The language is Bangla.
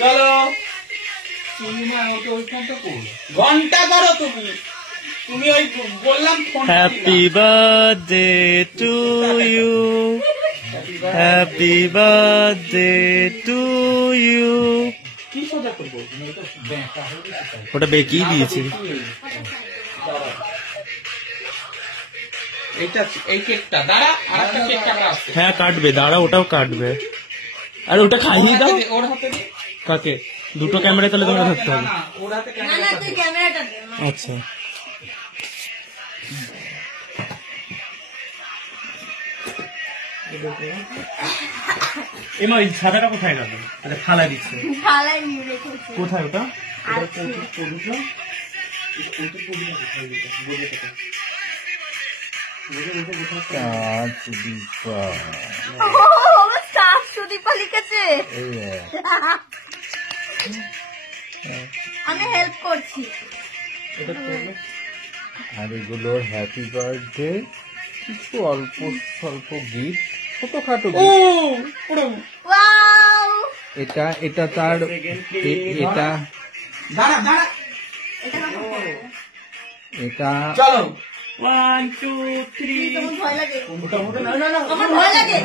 চলো ঘন্টা করো তুমি তুমি ওই বললাম happy birthday to you, happy birthday to you. কি সোজা করবো ওটা বেঁকেই দিয়েছি। এইটা এই কেকটা দাঁড়া আর একটা কেক কাটা আছে। হ্যাঁ কাটবে, দাঁড়া ওটাও কাটবে। আর ওটা খাইয়ে দাও। ওর হাতে দে। কাকে? দুটো ক্যামেরায় তাহলে তোমাকে ধরতে হবে। না, ওর হাতে না না তুই ক্যামেরাটা দে। আচ্ছা এমা ওই সাদাটা কোথায় গেল? আচ্ছা থালায় দিচ্ছে। থালায় নিয়ে রেখেছি। কোথায় ওটা? সুদীপা লিখেছে। আমি হেল্প করছি। আর এগুলো হ্যাপি বার্থডে, কিছু অল্প স্বল্প গিফট, ছোটখাটো ও gift। পুরো ওয়াও এটা এটা তার এটা দাঁড়া দাঁড়া এটা কখন করবে? এটা চলো 1 2 3 তোমার ভয় লাগে? ওটা না না না আমার ভয় লাগে।